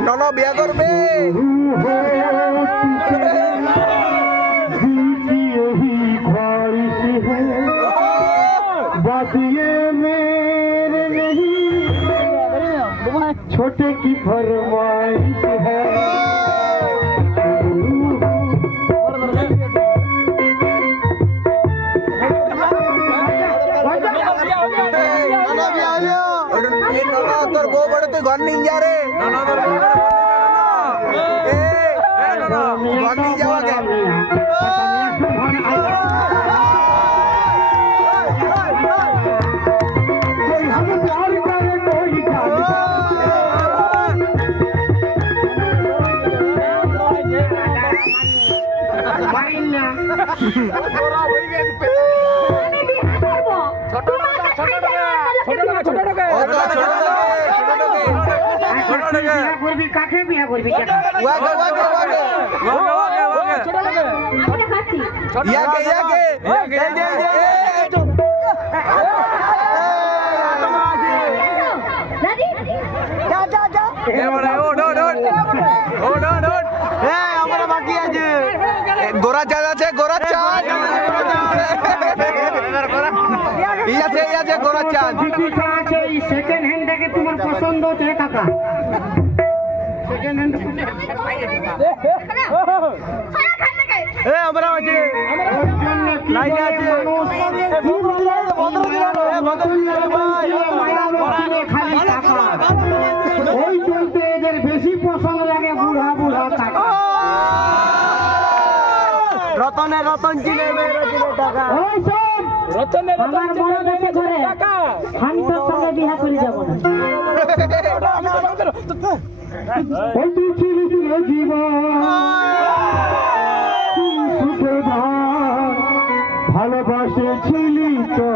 নন বিয়া করবে छोटे की फरमाइश है তোর বউ বড় তুই ঘর নিয়ে যা রে ঘর নিয়ে যাওয়া গে কাকে বিয়া করবি বাকি আছে গোরা চাঁদ আছে গোরা চাঁদ আছে গোরা চাঁদ সেকেন্ড হ্যান্ড দেখে তোমার পছন্দ হচ্ছে টাকা সেকেন্ড হ্যান্ড আমরা আছে লাইনে আছে ওই চলতে এদের বেশি পছন্দ লাগে বুড়া বুড়া টাকা রতনে রতন চিনে টাকা আমার বড় দেখে ধরে আমি তোর সঙ্গে বিয়া করে যাবো না ওই তুই ছিলি জীবন ভালোবাসে ছিলি তো